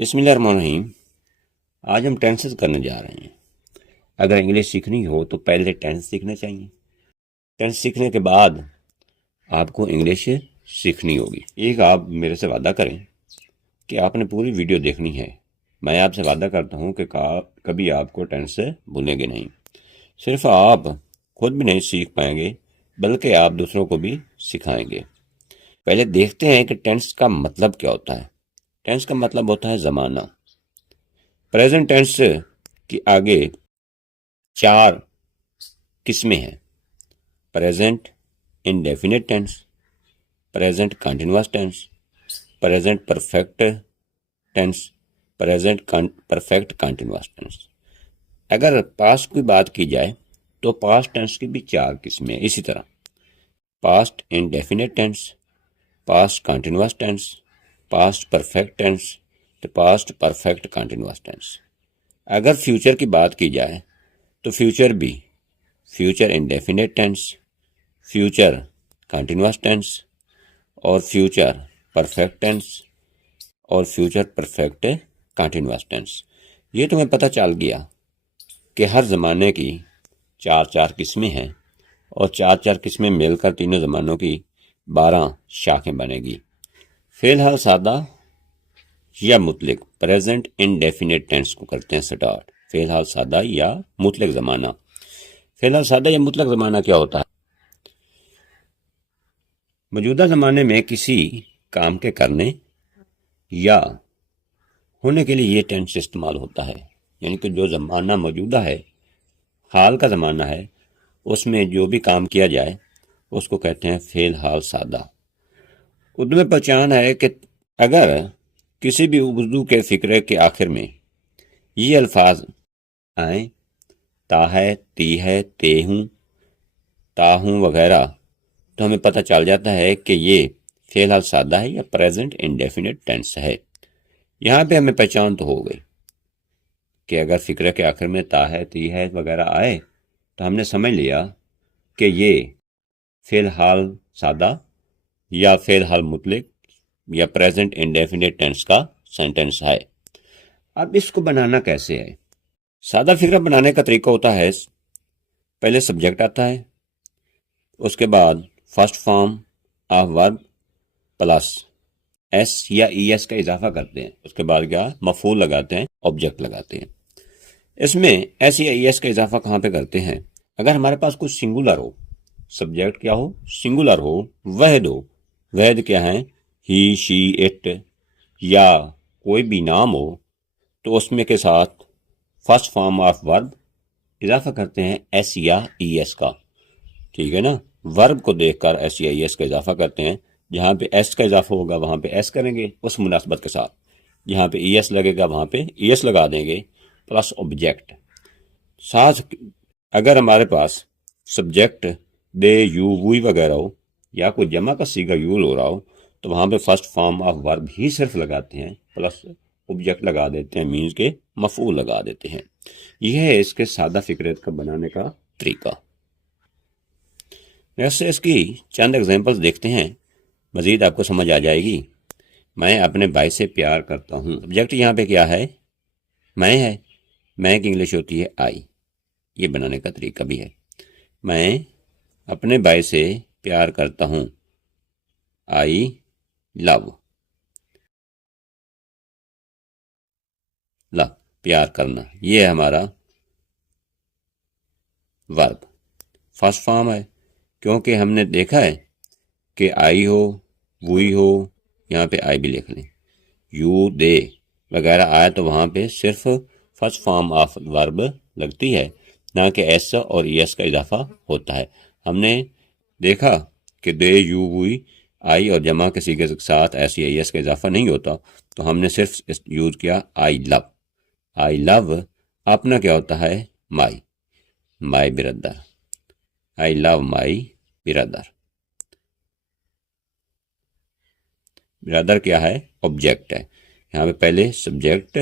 बिस्मिल्लाहिर्रहमानिर्रहीम। आज हम टेंसेस करने जा रहे हैं। अगर इंग्लिश सीखनी हो तो पहले टेंस सीखना चाहिए। टेंस सीखने के बाद आपको इंग्लिश सीखनी होगी। एक आप मेरे से वादा करें कि आपने पूरी वीडियो देखनी है। मैं आपसे वादा करता हूं कि कभी आपको टेंस भूलेंगे नहीं। सिर्फ आप खुद भी नहीं सीख पाएंगे बल्कि आप दूसरों को भी सिखाएंगे। पहले देखते हैं कि टेंस का मतलब क्या होता है। टेंस का मतलब होता है ज़माना। प्रेजेंट टेंस की आगे 4 किस्में हैं। Present indefinite tense, present continuous tense, present perfect tense, present perfect continuous tense. अगर पास्ट की बात की जाए तो पास्ट टेंस की भी 4 किस्में हैं। इसी तरह past indefinite tense, past continuous tense, past perfect tense, तो पास्ट परफेक्ट कंटिन्यूअस टेंस। अगर फ्यूचर की बात की जाए तो फ्यूचर भी future indefinite tense, future continuous tense और फ्यूचर परफेक्ट टेंस और फ्यूचर परफेक्ट कंटिन्यूअस टेंस। ये तुम्हें पता चल गया कि हर ज़माने की 4 किस्में हैं और 4 किस्में मिलकर तीनों ज़मानों की 12 शाखें बनेगी। फ़िलहाल सादा या मुतलिक प्रेजेंट इंडेफिनिट टेंस को करते हैं स्टार्ट। फ़िलहाल सादा या मुतलिक ज़माना। फ़िलहाल सादा या मुतलक ज़माना क्या होता है? मौजूदा ज़माने में किसी काम के करने या होने के लिए ये टेंस इस्तेमाल होता है। यानी कि जो ज़माना मौजूदा है, हाल का ज़माना है, उसमें जो भी काम किया जाए उसको कहते हैं फ़िलहाल सादा। उर्दू में पहचान है कि अगर किसी भी उर्दू के फ़िक्रे के आखिर में ये अल्फाज आए, ता है, ती है, ते हूँ, ता हूँ वगैरह, तो हमें पता चल जाता है कि ये फ़िलहाल सादा है या प्रेजेंट इंडेफिनिट टेंस है। यहाँ पे हमें पहचान तो हो गई कि अगर फ़िक्र के आखिर में ता है, ती है वगैरह आए तो हमने समझ लिया कि ये फ़िलहाल सादा या फ़िलहाल मुतलिक या प्रेजेंट इंडेफिनिट टेंस का सेंटेंस है। अब इसको बनाना कैसे है? सादा फ़िक्रा बनाने का तरीका होता है, पहले सब्जेक्ट आता है, उसके बाद first form of verb plus S या ई एस का इजाफा करते हैं। उसके बाद क्या मफूल लगाते हैं, ऑब्जेक्ट लगाते हैं। इसमें एस या ई एस का इजाफा कहाँ पे करते हैं? अगर हमारे पास कुछ सिंगुलर हो, सब्जेक्ट क्या हो, सिंगुलर हो, वहद हो, वहद क्या है, ही, शी, इट, या कोई भी नाम हो, तो उसमें के साथ फर्स्ट फॉर्म ऑफ वर्ब इजाफा करते हैं एस या ई एस का। ठीक है ना? वर्ब को देखकर एस या ई एस का इजाफा करते हैं। जहाँ पे एस का इजाफा होगा वहाँ पे एस करेंगे उस मुनासबत के साथ। जहाँ पे ई एस लगेगा वहाँ पे ई एस लगा देंगे प्लस ऑब्जेक्ट। साथ अगर हमारे पास सब्जेक्ट दे, यू, वुई वगैरह हो या कोई जमा का सीगा यूज हो रहा हो तो वहाँ पे फर्स्ट फॉर्म ऑफ वर्ब ही सिर्फ लगाते हैं, प्लस ऑब्जेक्ट लगा देते हैं, मीन्स के मफूल लगा देते हैं। यह है इसके सादा फिक्रेत का बनाने का तरीका। वैसे इसकी चंद एग्जांपल्स देखते हैं, मज़ीद आपको समझ आ जाएगी। मैं अपने भाई से प्यार करता हूँ। सब्जेक्ट यहाँ पे क्या है? मैं है। मैं की इंग्लिश होती है आई। ये बनाने का तरीका भी है। मैं अपने भाई से प्यार करता हूँ, आई लव। लव प्यार करना, ये है हमारा वर्ब। फर्स्ट फॉर्म है क्योंकि हमने देखा है कि आई हो, वुई हो, यहाँ पे आई भी लिख लें, यू, दे वगैरह आया तो वहाँ पे सिर्फ फर्स्ट फॉर्म ऑफ वर्ब लगती है, ना कि एस और ई एस का इजाफा होता है। हमने देखा कि दे, यू, वुई, आई और जमा के सीगे के साथ एस या ई एस का इजाफा नहीं होता, तो हमने सिर्फ यूज किया आई लव। आई लव अपना क्या होता है? माई, माई बिरदर। I love my बिरदर। बिरदर क्या है? ऑब्जेक्ट है। यहाँ पे पहले सब्जेक्ट,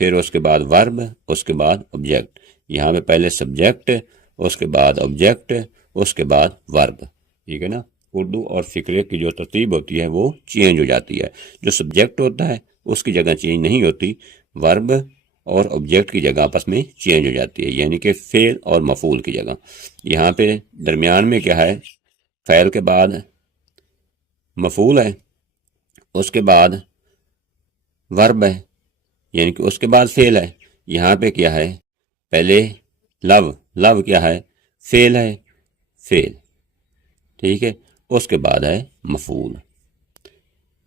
फिर उसके बाद वर्ब, उसके बाद ऑब्जेक्ट। यहाँ पे पहले सब्जेक्ट, उसके बाद ऑब्जेक्ट, उसके बाद वर्ब। ठीक है ना? उर्दू और फिक्रे की जो तरतीब होती है वो चेंज हो जाती है। जो सब्जेक्ट होता है उसकी जगह चेंज नहीं होती, वर्ब और ऑब्जेक्ट की जगह आपस में चेंज हो जाती है, यानी कि फेल और मफूल की जगह। यहाँ पे दरमियान में क्या है, फ़ैल के बाद मफूल है, उसके बाद वर्ब है, यानी कि उसके बाद फेल है। यहाँ पे क्या है, पहले लव, लव क्या है, फेल है, फेल, ठीक है, उसके बाद है मफूल।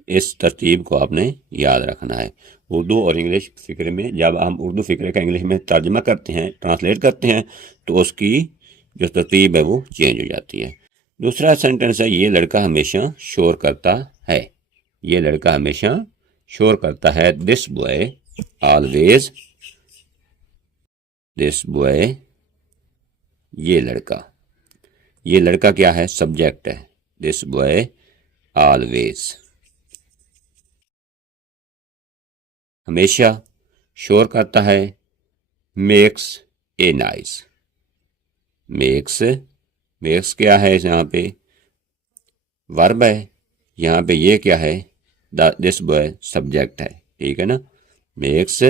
इस तरतीब को आपने याद रखना है। उर्दू और इंग्लिश फ़िक्र में जब हम उर्दू फ़िक्र का इंग्लिश में तर्जमा करते हैं, ट्रांसलेट करते हैं, तो उसकी जो तरतीब है वो चेंज हो जाती है। दूसरा सेंटेंस है, ये लड़का हमेशा शोर करता है। ये लड़का हमेशा शोर करता है। This boy always, this boy, ये लड़का, ये लड़का क्या है, सब्जेक्ट है। दिस बॉय ऑलवेज, हमेशा शोर करता है। Makes a nice, makes, makes क्या है, यहाँ पे वर्ब है, यहाँ पे ये क्या है, दिस बॉय सब्जेक्ट है, ठीक है ना। Makes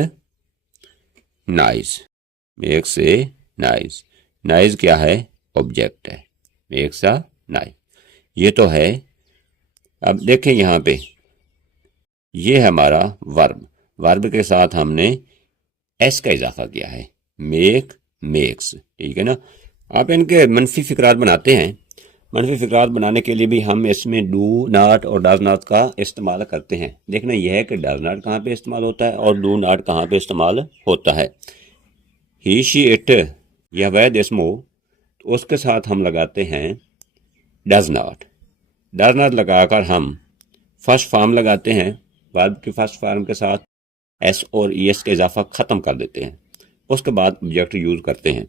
nice, makes a nice, nice क्या है, ऑब्जेक्ट है, मेक्स अ नाइस, ये तो है। अब देखें यहाँ पे, ये है हमारा वर्ब, वर्ब के साथ हमने एस का इजाफा किया है, मेक, मेक्स, ठीक है ना। आप इनके मनफी फिक्रात बनाते हैं। मनफी फिक्रात बनाने के लिए भी हम इसमें डू नॉट और डज नॉट का इस्तेमाल करते हैं। देखना यह है कि डज नॉट कहाँ पे इस्तेमाल होता है और डू नॉट कहाँ पे इस्तेमाल होता है। ही शी इट या वह इसमो, तो उसके साथ हम लगाते हैं डज नॉट। डज नॉट लगाकर हम फर्स्ट फॉर्म लगाते हैं, वर्ब की फर्स्ट फॉर्म के साथ एस और ई एस का इजाफा ख़त्म कर देते हैं, उसके बाद ऑब्जेक्ट यूज़ करते हैं।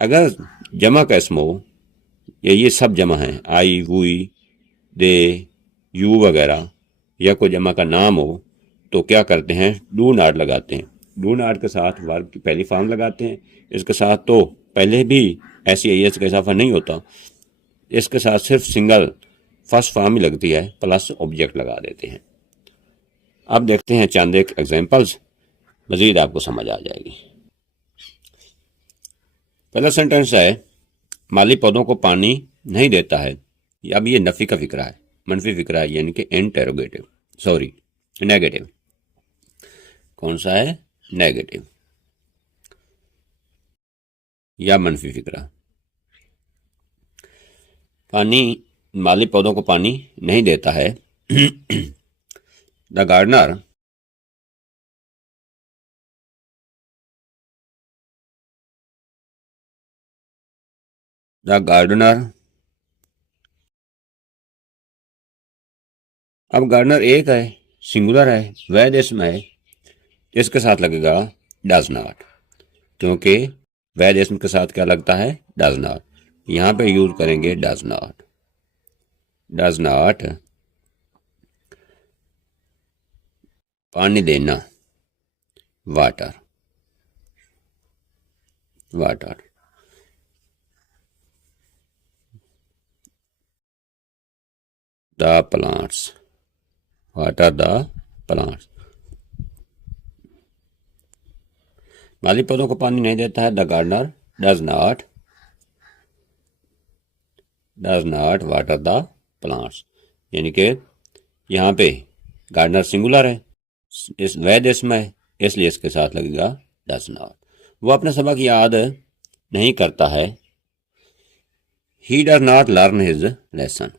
अगर जमा का इसम हो, ये सब जमा हैं, आई, वुई, दे, यू वगैरह, या कोई जमा का नाम हो, तो क्या करते हैं, डू नॉट लगाते हैं। डू नॉट के साथ वर्ब की पहली फॉर्म लगाते हैं। इसके साथ तो पहले भी एस या ई एस का इजाफा नहीं होता, इसके साथ सिर्फ सिंगल फर्स्ट फॉर्म ही लगती है, प्लस ऑब्जेक्ट लगा देते हैं। अब देखते हैं चंद एक एग्जाम्पल्स, मजीद आपको समझ आ जाएगी। पहला सेंटेंस है, माली पौधों को पानी नहीं देता है। अब ये नफी का फिक्रा है, मनफी फिक्रा है, यानी कि इंटेरोगेटिव, सॉरी नेगेटिव। कौन सा है, नेगेटिव या मनफी फिक्रा। पानी, माली पौधों को पानी नहीं देता है। द गार्डनर अब गार्डनर एक है, सिंगुलर है, वैध इसम है, इसके साथ लगेगा डज नॉट, क्योंकि वैध इसम के साथ क्या लगता है, डज नॉट। यहां पे यूज करेंगे डज नॉट। डज नॉट पानी देना, water, water. The plants, water the plants. माली पौधों को पानी नहीं देता है, the gardener does not water the plants, यानी कि यहाँ पे गार्डनर सिंगुलर है, इस वैध इसम है, इसलिए इसके साथ लगेगा डज नॉट। वो अपना सबक याद नहीं करता है। He does not learn his lesson.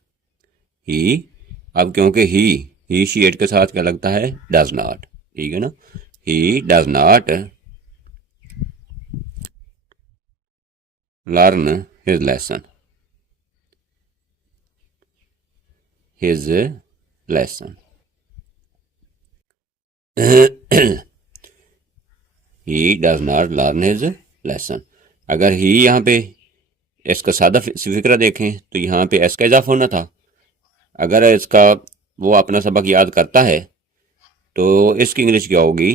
He, अब क्योंकि ही शी इट के साथ क्या लगता है, डज नॉट, ठीक है ना। ही does not learn his lesson, his lesson. He does not learn his lesson. अगर ही यहाँ पे इसका सादा फिक्रा देखें तो यहाँ पे एस का इजाफा होना था। अगर इसका वो अपना सबक याद करता है तो इसकी इंग्लिश क्या होगी,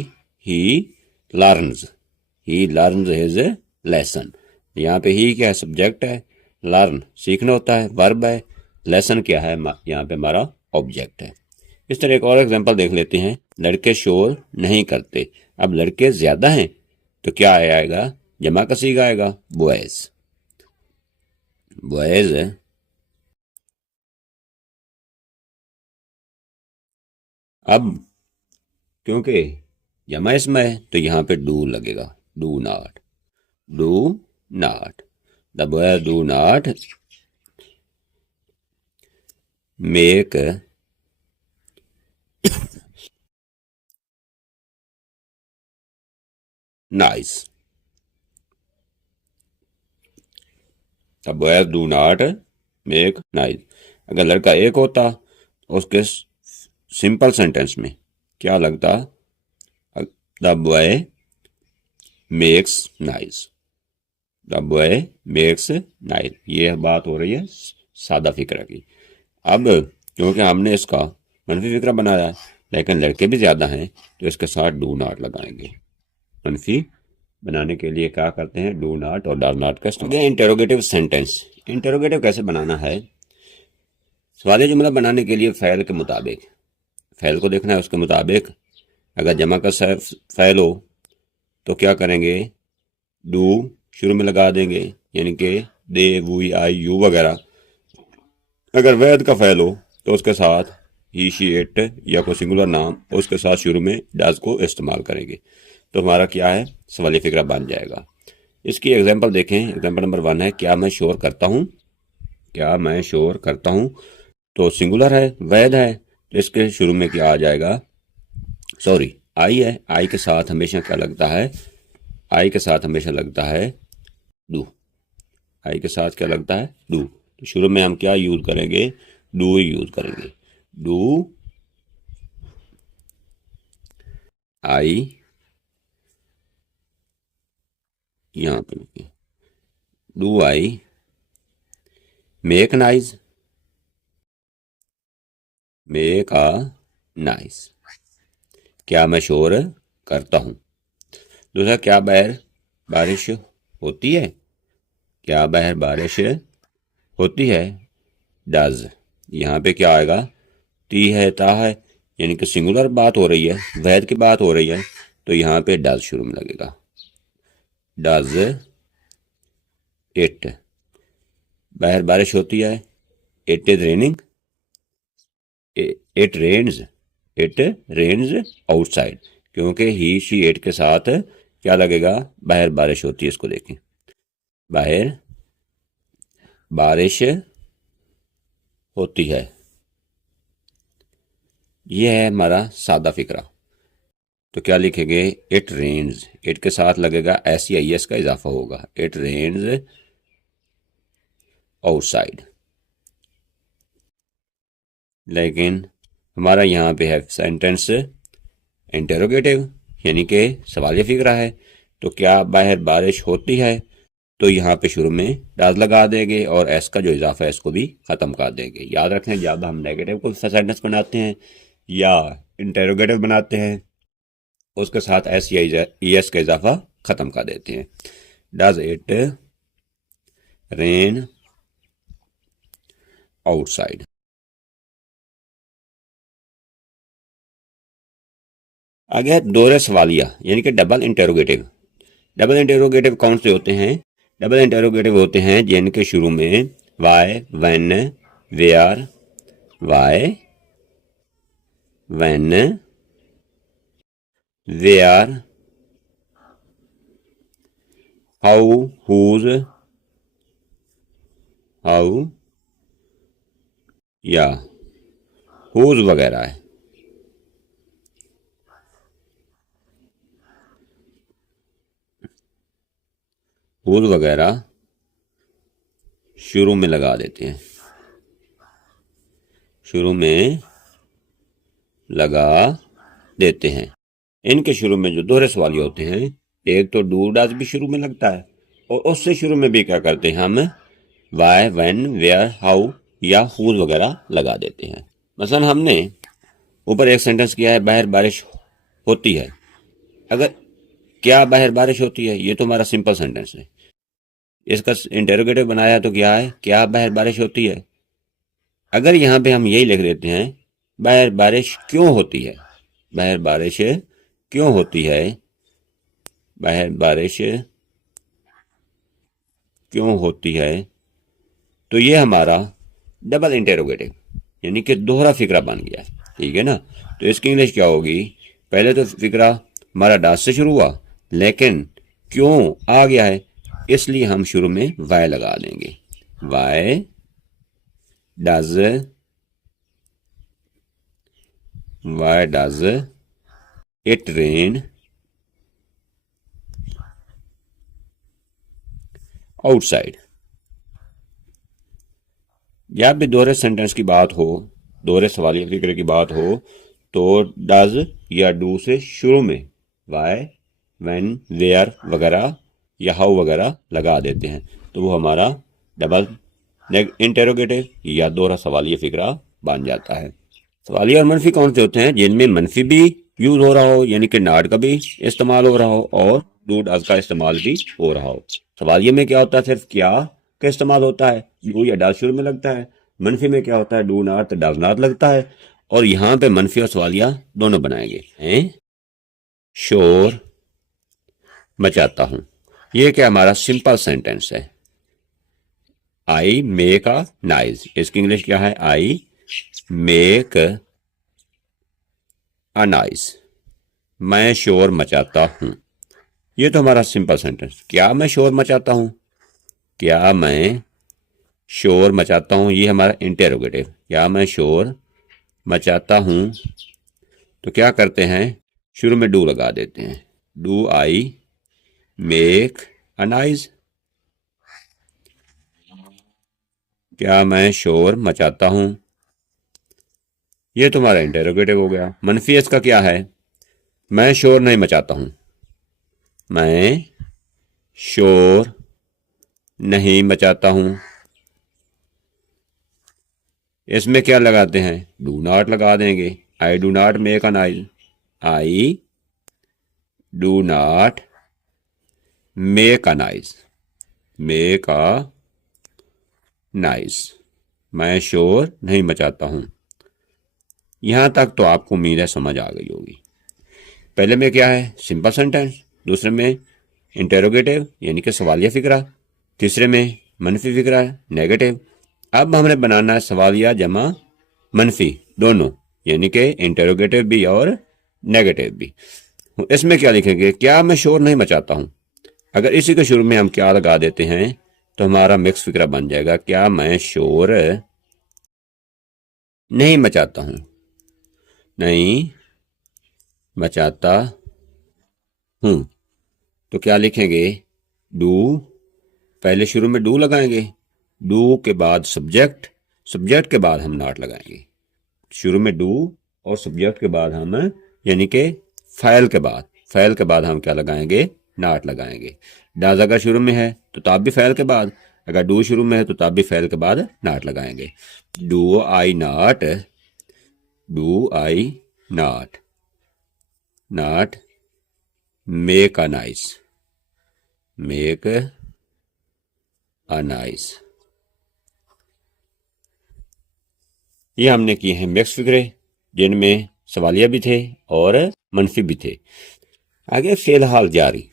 ही लर्न्स हिज लेसन। यहाँ पे ही क्या है, सब्जेक्ट है, लर्न सीखना होता है, वर्ब है, लेसन क्या है, यहाँ पे हमारा ऑब्जेक्ट है। इस तरह एक और एग्जांपल देख लेते हैं। लड़के शोर नहीं करते। अब लड़के ज्यादा हैं तो क्या आएगा, जमा का सीगा आएगा, बॉयज। बॉयज अब क्योंकि जमा इसमें है तो यहां पे डू लगेगा, do not, do not. The boys do not make nice. The boys do not make nice. अगर लड़का एक होता उसके सिंपल सेंटेंस में क्या लगता, the boy makes nice, the boy makes nice. ये बात हो रही है सादा फिक्रा की। अब क्योंकि हमने इसका मनफी फिक्रा बनाया है लेकिन लड़के भी ज़्यादा हैं तो इसके साथ डू नॉट लगाएंगे। मनफी बनाने के लिए क्या करते हैं, डू नॉट और डज नॉट का इस्तेमाल। Interrogative sentence. इंटेरोगेटिव कैसे बनाना है, सवाली जुमला बनाने के लिए फ़ैल के मुताबिक, फ़ैल को देखना है उसके मुताबिक। अगर जमा का फ़ैल हो तो क्या करेंगे, डू शुरू में लगा देंगे, यानी कि दे, वी, आई, यू वगैरह। अगर वैद का फ़ैल हो तो उसके साथ ही, शी, इट या कोई सिंगुलर नाम उसके साथ शुरू में डज को इस्तेमाल करेंगे तो हमारा क्या है, सवाली फिक्रा बन जाएगा। इसकी एग्जांपल देखें। एग्जांपल नंबर 1 है, क्या मैं शोर करता हूँ, क्या मैं शोर करता हूँ, तो सिंगुलर है, वैद है, तो इसके शुरू में क्या आ जाएगा, सॉरी आई है। आई के साथ हमेशा क्या लगता है, आई के साथ हमेशा लगता है डू। आई के साथ क्या लगता है, डू। तो शुरू में हम क्या यूज करेंगे, डू यूज करेंगे। डू आई, यहां पर लिखिए, do I make nice, make a nice. क्या मैं शोर करता हूं। दूसरा, क्या बाहर बारिश होती है, क्या बाहर बारिश होती है, डज। यहाँ पे क्या आएगा, ती है, ता है, यानी कि सिंगुलर बात हो रही है, वैध की बात हो रही है तो यहाँ पे डज शुरू में लगेगा। डज इट, बाहर बारिश होती है, it is raining, it rains, it rains outside. क्योंकि ही, शी, इट के साथ क्या लगेगा, बाहर बारिश होती है। इसको देखें, बाहर बारिश होती है। यह है हमारा सादा फिक्रा। तो क्या लिखेंगे, इट रेन्स, इट के साथ लगेगा एस या एस का इजाफा होगा, इट रेन्स आउटसाइड। लेकिन हमारा यहाँ पे है सेंटेंस इंटेरोगेटिव, यानी कि सवालिया फिक्रा है। तो क्या बाहर बारिश होती है, तो यहाँ पे शुरू में डज लगा देंगे और एस का जो इजाफा है इसको भी ख़त्म कर देंगे। याद रखें, जब हम नेगेटिव को सेंटेंस बनाते हैं या इंटेरोगेटिव बनाते हैं उसके साथ एस या एस का इजाफा ख़त्म कर देते हैं। Does it rain outside. आगे है दोहरे सवालिया, यानी कि डबल इंटेरोगेटिव। डबल इंटेरोगेटिव कौन से होते हैं, डबल इंटेरोगेटिव होते हैं जिनके शुरू में why, when, where, why, when, where, how, whose, how या हुज वगैरह है। हुज वगैरह शुरू में लगा देते हैं, शुरू में लगा देते हैं। इनके शुरू में जो दोहरे सवालिया होते हैं, एक तो डू डज भी शुरू में लगता है और उससे शुरू में भी क्या करते हैं हम, वाई, व्हेन, वेयर, हाउ या हुज वगैरह लगा देते हैं। मसलन हमने ऊपर एक सेंटेंस किया है, बाहर बारिश होती है। अगर क्या बाहर बारिश होती है, ये तो हमारा सिंपल सेंटेंस है। इसका इंटेरोगेटिव बनाया तो क्या है, क्या बाहर बारिश होती है। अगर यहाँ पे हम यही लिख देते हैं, बाहर बारिश क्यों होती है, बाहर बारिश क्यों होती है, बाहर बारिश क्यों होती है। तो ये हमारा डबल इंटेरोगेटिव यानी कि दोहरा फिक्रा बन गया, ठीक है ना। तो इसकी इंग्लिश क्या होगी, पहले तो फिक्रा हमारा डास से शुरू हुआ, लेकिन क्यों आ गया है, इसलिए हम शुरू में वाई लगा देंगे। Why does, why does it rain outside. जब भी दोहरे सेंटेंस की बात हो, दोहरे सवालिया फिक्रे की बात हो, तो डज या डू से शुरू में वाई, व्हेन, वेयर वगैरह या हाउ वगैरह लगा देते हैं, तो वो हमारा डबल इंटेरोगेटिव या दोहरा सवालिया फिक्रा बन जाता है। सवालिया और मनफी कौन से होते हैं, जिनमें मनफी भी यूज हो रहा हो, यानी कि नॉट का भी इस्तेमाल हो रहा हो और डू डज का इस्तेमाल भी हो रहा हो। सवालिया में क्या होता है, सिर्फ क्या का इस्तेमाल होता है, डू या डज शुरू में लगता है। मनफी में क्या होता है, डू नॉट डज नॉट लगता है। और यहाँ पे मनफी और सवालिया दोनों बनाएंगे हैं। शोर मचाता हूं, ये क्या हमारा सिंपल सेंटेंस है। आई मेक अ नाइज, इसकी इंग्लिश क्या है, आई मेक अ नाइज, मैं शोर मचाता हूं। ये तो हमारा सिंपल सेंटेंस, क्या मैं शोर मचाता हूं, क्या मैं शोर मचाता हूं, ये हमारा इंटेरोगेटिव, क्या मैं शोर मचाता हूं। तो क्या करते हैं, शुरू में डू लगा देते हैं, do I make a noise, क्या मैं शोर मचाता हूं। ये तुम्हारा इंटेरोगेटिव हो गया। मनफी इसका क्या है, मैं शोर नहीं मचाता हूं, मैं शोर नहीं मचाता हूं। इसमें क्या लगाते हैं, डू नॉट लगा देंगे, I do not make a noise, I do not make a noise, make a noise, मैं शोर नहीं मचाता हूं। यहां तक तो आपको उम्मीद है समझ आ गई होगी। पहले में क्या है, सिंपल सेंटेंस, दूसरे में इंटेरोगेटिव यानी कि सवालिया फिक्रा, तीसरे में मनफी फिक्रा नेगेटिव। अब हमने बनाना है सवालिया जमा मनफी दोनों, यानी कि इंटेरोगेटिव भी और नेगेटिव भी। इसमें क्या लिखेंगे, क्या मैं शोर नहीं मचाता हूं। अगर इसी के शुरू में हम क्या लगा देते हैं तो हमारा मिक्स फिक्रा बन जाएगा, क्या मैं शोर नहीं मचाता हूं, नहीं मचाता हूं। तो क्या लिखेंगे, डू, पहले शुरू में डू लगाएंगे, डू के बाद सब्जेक्ट, सब्जेक्ट के बाद हम नॉट लगाएंगे। शुरू में डू और सब्जेक्ट के बाद हम यानी कि फाइल के बाद, फाइल के बाद हम क्या लगाएंगे, नॉट लगाएंगे। डज अगर शुरू में है तो तब भी फाइल के बाद, अगर डू शुरू में है तो तब भी फाइल के बाद नॉट लगाएंगे। Do I not, do I not, not make a nice, make a nice. ये हमने किए हैं मिक्स फिक्रे, जिनमें सवालिया भी थे और मनफी भी थे। आगे फिलहाल जारी,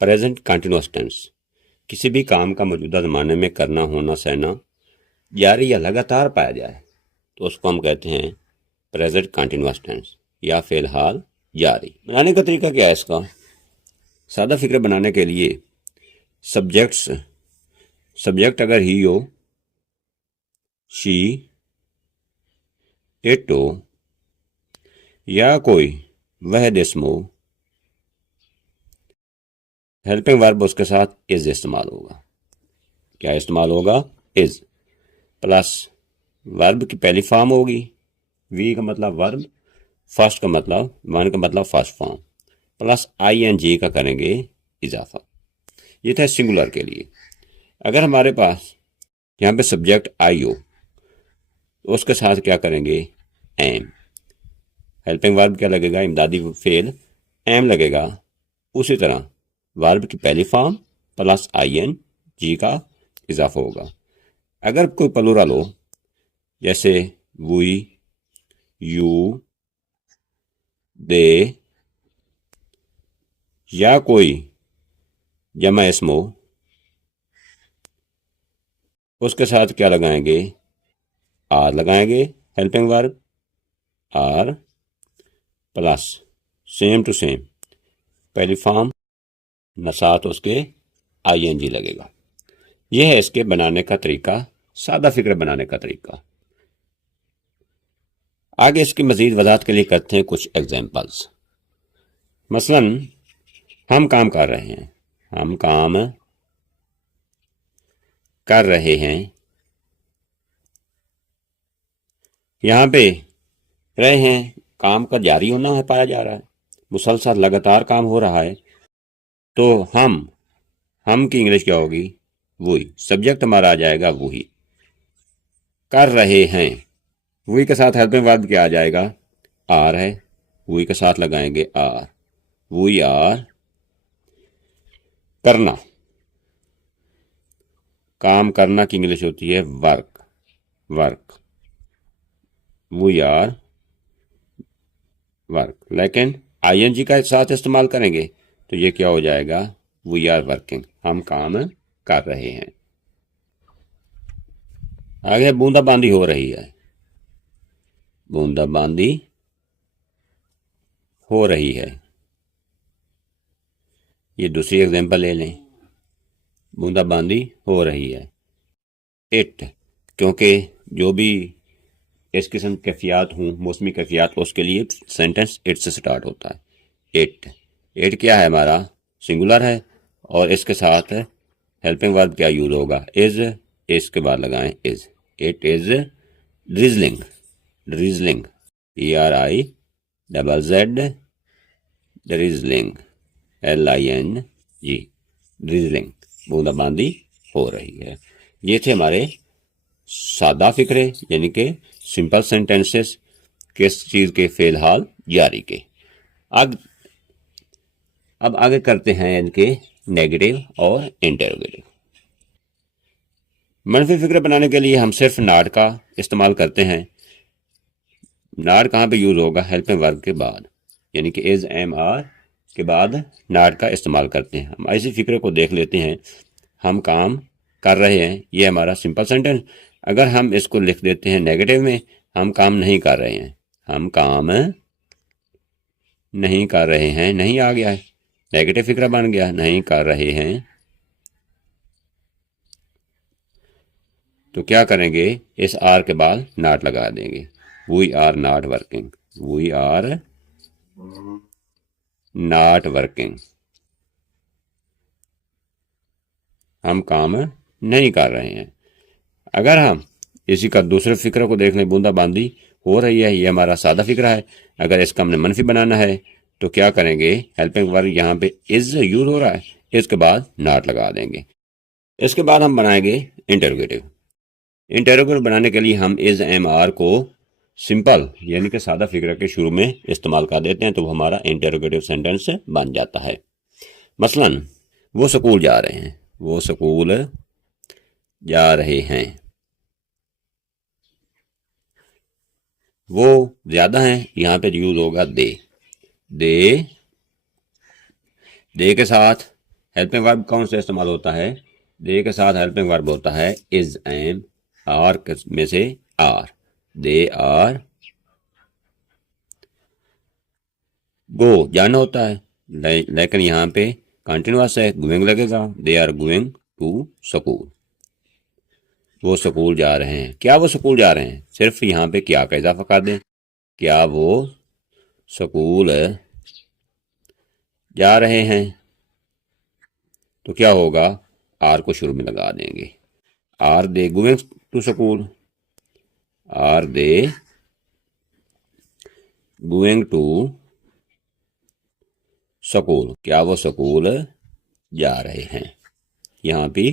प्रेजेंट कंटिन्यूअस टेंस, किसी भी काम का मौजूदा ज़माने में करना, होना, सहना जारी या लगातार पाया जाए तो उसको हम कहते हैं प्रेजेंट कंटिन्यूअस टेंस या फिलहाल जारी। बनाने का तरीका क्या है इसका, सादा फिक्र बनाने के लिए सब्जेक्ट्स, सब्जेक्ट अगर ही हो, शी, इट हो या कोई वह जिस्म हो, हेल्पिंग वर्ब उसके साथ इज इस्तेमाल होगा। क्या इस्तेमाल होगा, इज प्लस वर्ब की पहली फॉर्म होगी, वी का मतलब वर्ब, फर्स्ट का मतलब, वन का मतलब first form, plus I N G का करेंगे इजाफा। ये था सिंगुलर के लिए। अगर हमारे पास यहाँ पे सब्जेक्ट आई हो तो उसके साथ क्या करेंगे, एम, हेल्पिंग वर्ब क्या लगेगा, इमदादी फेल एम लगेगा। उसी तरह वर्ब की पहली form plus I N G का इजाफा होगा। अगर कोई प्लूरल हो, जैसे वी, यू, दे या कोई जमा इसमो, उसके साथ क्या लगाएंगे, आर लगाएंगे, helping verb are plus same to same पहली फॉर्म न साथ उसके आईएनजी लगेगा। यह है इसके बनाने का तरीका, सादा फिक्र बनाने का तरीका। आगे इसकी मजीद वजाहत के लिए करते हैं कुछ एग्जाम्पल्स। मसलन हम काम कर रहे हैं, हम काम कर रहे हैं, यहां पे रहे हैं काम का जारी होना है पाया जा रहा है, मुसलसल लगातार काम हो रहा है। तो हम की इंग्लिश क्या होगी, वही। सब्जेक्ट हमारा आ जाएगा वही। कर रहे हैं, वही के साथ हेल्पिंग वर्ब क्या आ जाएगा, आर है, वही के साथ लगाएंगे आर, वी आर करना। काम करना की इंग्लिश होती है work, work, we are work. लेकिन आईएनजी का साथ इस्तेमाल करेंगे तो ये क्या हो जाएगा, वी आर वर्किंग, हम काम कर रहे हैं। आगे बूंदाबांदी हो रही है, बूंदाबांदी हो रही है। ये दूसरी एग्जांपल ले लें, बूंदाबांदी हो रही है। इट, क्योंकि जो भी इस किस्म कैफियात हूँ, मौसमी कैफियात, उसके लिए सेंटेंस इट से स्टार्ट होता है। इट, इट क्या है हमारा, सिंगुलर है, और इसके साथ हेल्पिंग वर्ब क्या यूज होगा, इज, इसके बाद लगाएं is. It is drizzling, drizzling, ERIZZ drizzling, LING, drizzling, बूंदाबांदी हो रही है। ये थे हमारे सादा फिक्रे, यानी कि सिंपल सेंटेंसेस, किस चीज के फिलहाल जारी के। अब आगे करते हैं इनके नेगेटिव और इंटेरोगेटिव। मनफी फिक्र बनाने के लिए हम सिर्फ नाट का इस्तेमाल करते हैं। नाट कहाँ पे यूज होगा, हेल्पिंग वर्ब के बाद, यानी कि इज, एम, आर के बाद नाट का इस्तेमाल करते हैं। हम ऐसी फिक्र को देख लेते हैं। हम काम कर रहे हैं, ये हमारा सिंपल सेंटेंस। अगर हम इसको लिख देते हैं नेगेटिव में, हम काम नहीं कर रहे हैं, हम काम नहीं कर रहे हैं, नहीं आ गया है, नेगेटिव फिक्र बन गया, नहीं कर रहे हैं। तो क्या करेंगे, इस आर के बाद नॉट लगा देंगे, we are not working, we are not working, हम काम नहीं कर रहे हैं। अगर हम इसी का दूसरे फिक्र को देख लें, बूंदाबांदी हो रही है, ये हमारा सादा फिक्रा है। अगर इसका हमने मनफी बनाना है तो क्या करेंगे, हेल्पिंग वर्ब यहाँ पे इज यूज हो रहा है, इसके बाद नॉट लगा देंगे। इसके बाद हम बनाएंगे इंटेरोगेटिव। इंटेरोगेटिव बनाने के लिए हम इज, एम, आर को सिंपल यानी कि सादा फिक्र के शुरू में इस्तेमाल कर देते हैं, तो हमारा इंटेरोगेटिव सेंटेंस बन जाता है। मसलन वो स्कूल जा रहे हैं, वो स्कूल जा रहे हैं, वो ज्यादा हैं, यहां पे यूज होगा दे। दे के साथ हेल्पिंग वर्ब कौन सा इस्तेमाल होता है, दे के साथ हेल्पिंग वर्ब होता है इज, एम, आर में से आर। दे आर गो जाना होता है, लेकिन यहाँ पे कंटिन्यूअस है, गोइंग लगेगा। They are going to school, वो स्कूल जा रहे हैं। क्या वो स्कूल जा रहे हैं, सिर्फ यहाँ पे क्या का इजाफा कर दें, क्या वो स्कूल जा रहे हैं, तो क्या होगा, आर को शुरू में लगा देंगे। Are they going to school, are they going to school, क्या वो स्कूल जा रहे हैं। यहाँ भी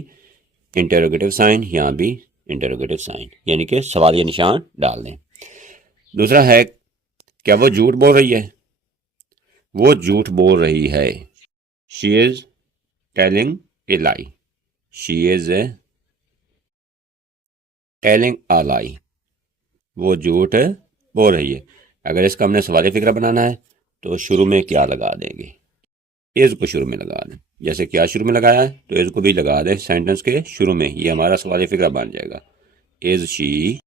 इंटेरोगेटिव साइन, यहाँ भी इंटेरोगेटिव साइन, यानी कि सवालिया निशान डाल दें। दूसरा है, क्या वो झूठ बोल रही है, वो झूठ बोल रही है। She is telling a lie, she is telling a lie, वो झूठ बोल रही है। अगर इसका हमने सवालिया फिक्रा बनाना है तो शुरू में क्या लगा देंगे, इज को शुरू में लगा दें। जैसे क्या शुरू में लगाया है तो इज को भी लगा दें सेंटेंस के शुरू में, ये हमारा सवाल फिक्रा बन जाएगा। इज शी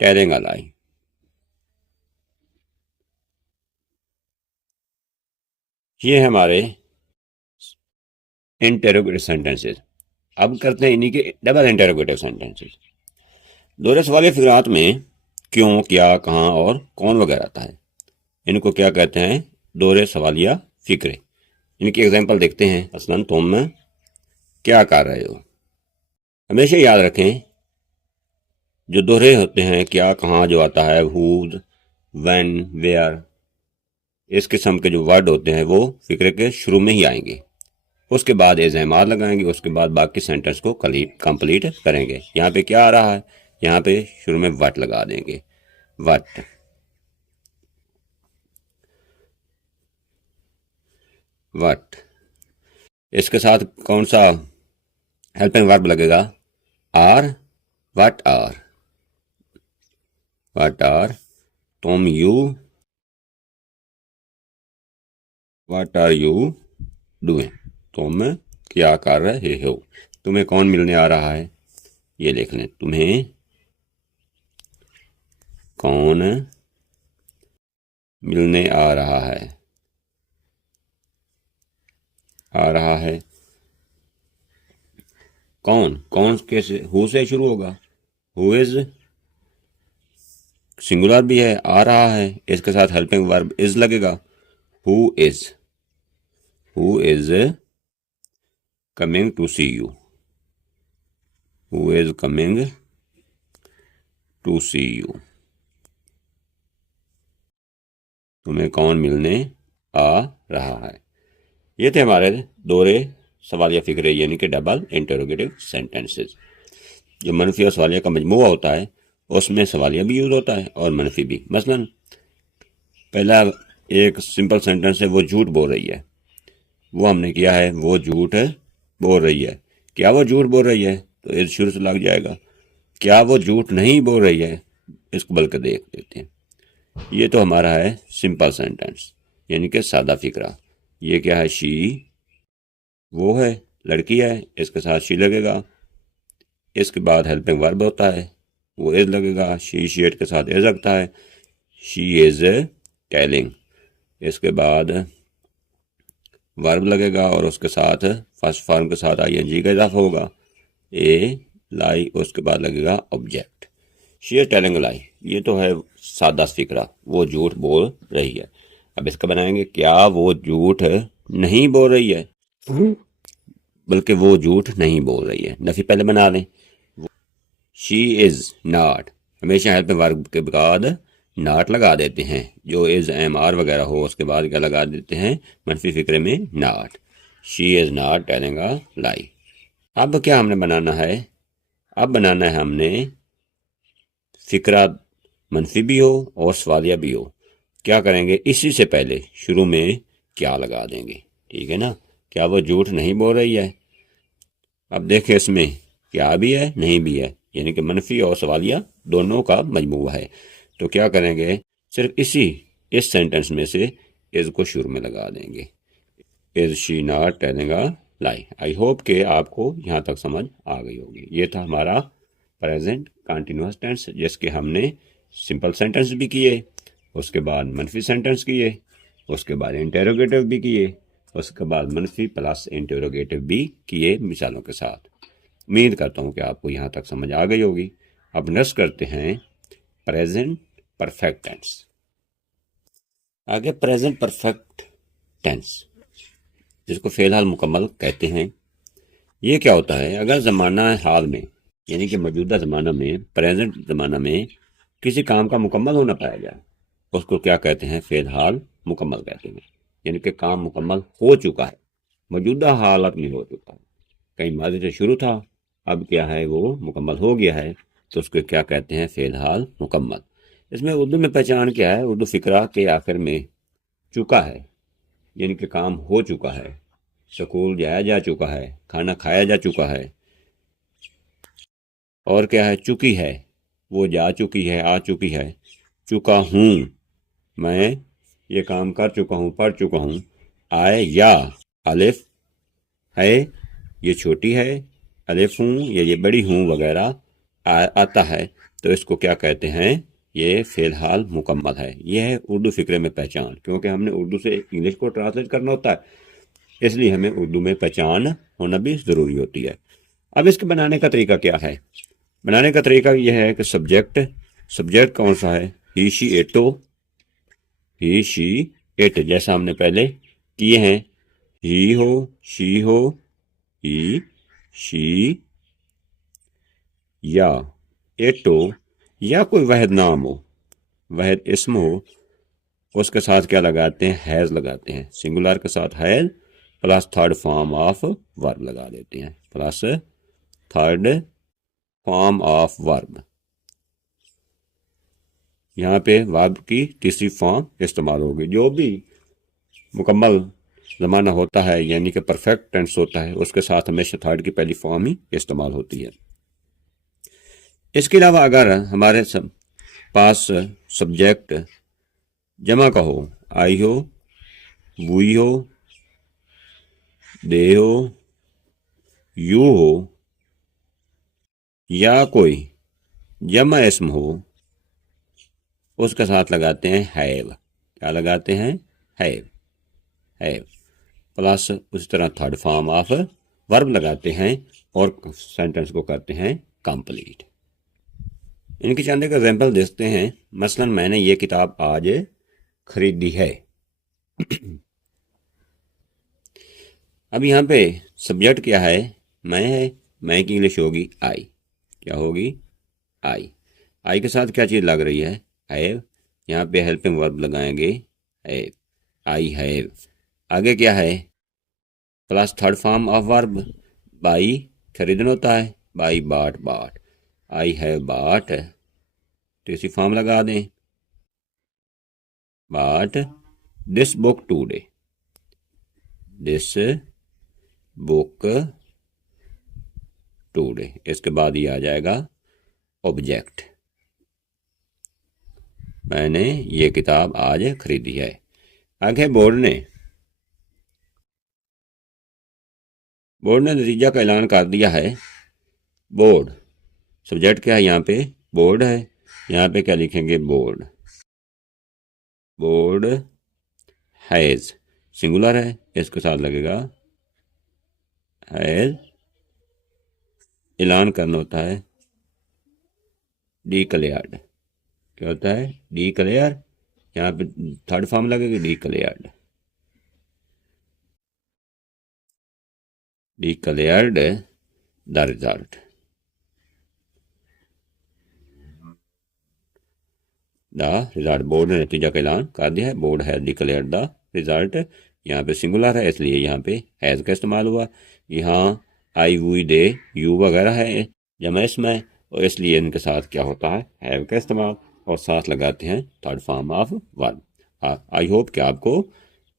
टेलिंग अ लाई। ये है हमारे इंटेरोगेटिव सेंटेंसेस। अब करते हैं इन्हीं के डबल इंटेरोगेटिव सेंटेंसेस। दोहरे सवालिया फिक्रात में क्यों, क्या, कहाँ और कौन वगैरह आता है। इनको क्या कहते हैं, दोहरे सवालिया फिक्रे। इनकी एग्जाम्पल देखते हैं। मसलन तुम क्या कर रहे हो। हमेशा याद रखें जो दोहरे होते हैं, क्या, कहाँ जो आता है, हु, व्हेन, वेयर, इस किस्म के जो वर्ड होते हैं वो फिक्रे के शुरू में ही आएंगे। उसके बाद एज एम-आर लगाएंगे, उसके बाद बाकी सेंटेंस को कंप्लीट करेंगे। यहाँ पे क्या आ रहा है, यहाँ पे शुरू में वट लगा देंगे, वट। वट इसके साथ कौन सा हेल्पिंग वर्ब लगेगा, are, what are. What are तुम, you, what are you doing. तुम क्या कर रहे हो। तुम्हें कौन मिलने आ रहा है, ये लिख लें, तुम्हें कौन मिलने आ रहा है, आ रहा है। कौन, कौन कैसे, हु से शुरू होगा, हु इज सिंगुलर भी है, आ रहा है, इसके साथ हेल्पिंग वर्ब इज लगेगा। Who is, who is coming to see you, who is coming to see you. तुम्हें कौन मिलने आ रहा है। ये थे हमारे दोहरे सवालिया फिक्रे यानी कि डबल इंटरोगेटिव सेंटेंसेस। जो मनफी और सवालिया का मजमूआ होता है उसमें सवालिया भी यूज होता है और मनफी भी। मसलन पहला एक सिंपल सेंटेंस है, वो झूठ बोल रही है, वो हमने किया है, वो झूठ बोल रही है। क्या वो झूठ बोल रही है, तो इस शुरू से लग जाएगा। क्या वो झूठ नहीं बोल रही है, इसको बल्कि देख देते हैं। ये तो हमारा है सिंपल सेंटेंस यानी कि सादा फिक्रा। ये क्या है, शी, वो है, लड़की है, इसके साथ शी लगेगा। इसके बाद हेल्पिंग वर्ब होता है, वो इज लगेगा। शी शेड के साथ इज लगता है, शी इज टेलिंग। इसके बाद वर्ब लगेगा और उसके साथ फर्स्ट फॉर्म के साथ आईएनजी का इजाफा होगा, ए लाई, उसके बाद लगेगा ऑब्जेक्ट। शी इज टेलिंग लाई, ये तो है सादा फिक्रा, वो झूठ बोल रही है। अब इसका बनाएंगे, क्या वो झूठ नहीं बोल रही है, बल्कि वो झूठ नहीं बोल रही है। नफी पहले बना लें, शी इज नॉट, हमेशा हेल्पिंग वर्ब के बाद नॉट लगा देते हैं। जो इज एम आर वगैरह हो उसके बाद क्या लगा देते हैं, मनफी फिक्रे में not. She is not telling a lie. अब क्या हमने बनाना है, अब बनाना है हमने फिक्रा मनफी भी हो और सवालिया भी हो। क्या करेंगे, इसी से पहले शुरू में क्या लगा देंगे, ठीक है ना। क्या वो झूठ नहीं बोल रही है। अब देखें इसमें क्या भी है, नहीं भी है, यानी कि मनफी और सवालिया दोनों का मजमूआ है। तो क्या करेंगे, सिर्फ इस सेंटेंस में से इज को शुरू में लगा देंगे। Is she not telling a lie. I hope के आपको यहाँ तक समझ आ गई होगी। ये था हमारा प्रेजेंट कंटिन्यूअस टेंस, जिसके हमने सिंपल सेंटेंस भी किए, उसके बाद मनफी सेंटेंस किए, उसके बाद इंटेरोगेटिव भी किए, उसके बाद मनफी प्लस इंटेरोगेटिव भी किए मिसालों के साथ। उम्मीद करता हूँ कि आपको यहाँ तक समझ आ गई होगी। अब नेक्स्ट करते हैं प्रेजेंट परफेक्ट टेंस। आगे प्रेजेंट परफेक्ट टेंस, जिसको फ़िलहाल मुकम्मल कहते हैं। ये क्या होता है, अगर ज़माना हाल में यानी कि मौजूदा ज़माना में, प्रेजेंट ज़माना में किसी काम का मुकम्मल होना पाया जाए, उसको क्या कहते हैं, फ़िलहाल मुकम्मल कहते हैं। यानी कि काम मुकम्मल हो चुका है, मौजूदा हालत में हो चुका है, कहीं माजी से शुरू था, अब क्या है वो मुकम्मल हो गया है, तो उसको क्या कहते हैं, फ़िलहाल मुकम्मल। इसमें उर्दू में पहचान क्या है, उर्दू फ़िक्रा के आखिर में चुका है यानी कि काम हो चुका है, स्कूल जाया जा चुका है, खाना खाया जा चुका है, और क्या है, चुकी है, वो जा चुकी है, आ चुकी है, चुका हूँ, मैं ये काम कर चुका हूँ, पढ़ चुका हूँ। आए या अलिफ है, ये छोटी है, अलिफ हूँ या ये बड़ी हूँ वगैरह आता है तो इसको क्या कहते हैं, ये फ़िलहाल मुकम्मल है। ये है उर्दू फ़िक्रे में पहचान। क्योंकि हमने उर्दू से इंग्लिश को ट्रांसलेट करना होता है, इसलिए हमें उर्दू में पहचान होना भी ज़रूरी होती है। अब इसके बनाने का तरीका क्या है? बनाने का तरीका यह है कि सब्जेक्ट कौन सा है? He she it, he she it, जैसा हमने पहले किए हैं। ही हो, शी हो, ही शी, या इट हो, या कोई वहद नाम हो, वहद इस्म हो, उसके साथ क्या लगाते हैं? हैज़ लगाते हैं। सिंगुलर के साथ has plus third form of verb लगा देते हैं, plus third form of verb. यहाँ पे वर्ब की तीसरी फॉर्म इस्तेमाल होगी। जो भी मुकम्मल ज़माना होता है यानी कि परफेक्ट टेंस होता है, उसके साथ हमेशा थर्ड की पहली फॉर्म ही इस्तेमाल होती है। इसके अलावा अगर हमारे पास सब्जेक्ट जमा का हो, आई हो, वुई हो, दे हो, यू हो, या कोई जमा इस्म हो, उसके साथ लगाते हैं हैव। क्या लगाते हैं? हैव प्लस उसी तरह थर्ड फॉर्म ऑफ वर्ब लगाते हैं और सेंटेंस को करते हैं कंप्लीट। इनकी चंद एक एग्जाम्पल देखते हैं। मसलन मैंने ये किताब आज खरीदी है। अब यहाँ पे सब्जेक्ट क्या है? मैं है। मैं की इंग्लिश होगी आई। क्या होगी? आई। आई के साथ क्या चीज़ लग रही है? हैव। यहाँ पे हेल्पिंग वर्ब लगाएंगे हैव, आई हैव। आगे क्या है? Plus third form of verb, by खरीदना होता है, बाई बाट। आई हैव बाट, तीसरी फॉर्म लगा दें, बाट this book today, this book today. इसके बाद ये आ जाएगा ऑब्जेक्ट, मैंने ये किताब आज खरीदी है। आगे बोर्ड ने नतीजा का ऐलान कर दिया है। बोर्ड सब्जेक्ट क्या है? यहाँ पे बोर्ड है। यहाँ पे क्या लिखेंगे? बोर्ड। बोर्ड हैज़ सिंगुलर है, इसके साथ लगेगा हैज़। ऐलान करना होता है डिक्लेयर्ड। क्या होता है? डिक्लेयर। यहाँ पे थर्ड फॉर्म लगेगी declared, declared the result. The result, board ने नतीजा का ऐलान कर दिया है। Board has declared the result. यहाँ पे सिंगुलर है इसलिए यहाँ पे हैज़ का इस्तेमाल हुआ। यहाँ आई वुई दे यू वगैरह है जमा इसम है, और इसलिए इनके साथ क्या होता है? हैव का इस्तेमाल, और साथ लगाते हैं third form of verb. I hope कि आपको